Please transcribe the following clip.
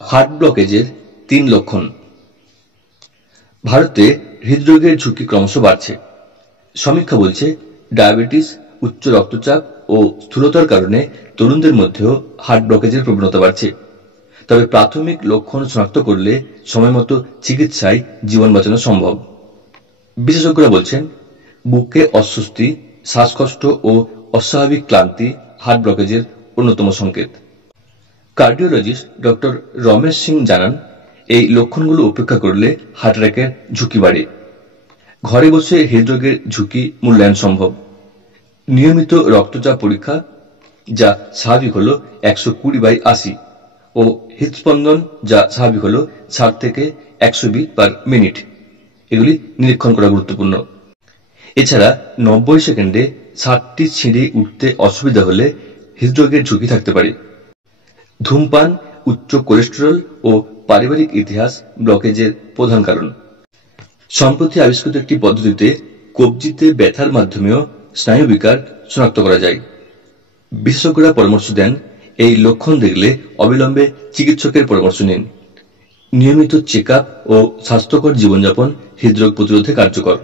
Heart ব্লকেজের 3 লক্ষণ। ভারতে হৃদরোগের ঝুঁকি ক্রমশ বাড়ছে। সমীক্ষা বলছে ডায়াবেটিস, উচ্চ রক্তচাপ ও স্থূলতার কারণে তরুণদের মধ্যেও হার্ট ব্লকেজের প্রবণতা বাড়ছে। তবে প্রাথমিক লক্ষণ শনাক্ত করলে সময়মতো চিকিৎসায় জীবন বাঁচানো সম্ভব। বিশেষজ্ঞরা বলছেন বুকে অস্বস্তি, শ্বাসকষ্ট ও অস্বাভাবিক ক্লান্তি হার্ট ব্লকেজের অন্যতম সংকেত। কার্ডিওলজিস্ট ডক্টর রমেশ সিং জানান, এই লক্ষণগুলো উপেক্ষা করলে হার্ট অ্যাটাকের ঝুঁকি বাড়ে। ঘরে বসে হৃদরোগের ঝুঁকি মূল্যায়ন সম্ভব। নিয়মিত রক্তচাপ পরীক্ষা, যা স্বাভাবিক হল 120/80, ও হৃদস্পন্দন, যা স্বাভাবিক হল 60 থেকে 100 বিট পার মিনিট, এগুলি নিরীক্ষণ করা গুরুত্বপূর্ণ। এছাড়া 90 সেকেন্ডে 60টি সিঁড়ি উঠতে অসুবিধা হলে হৃদরোগের ঝুঁকি থাকতে পারে। ধূমপান, উচ্চ কোলেস্টেরল ও পারিবারিক ইতিহাস ব্লকেজের প্রধান কারণ। সম্প্রতি আবিষ্কৃত একটি পদ্ধতিতে কবজিতে ব্যথার মাধ্যমেও স্নায়ুবিকার শনাক্ত করা যায়। বিশেষজ্ঞরা পরামর্শ দেন, এই লক্ষণ দেখলে অবিলম্বে চিকিৎসকের পরামর্শ নিন। নিয়মিত চেকআপ ও স্বাস্থ্যকর জীবনযাপন হৃদরোগ প্রতিরোধে কার্যকর।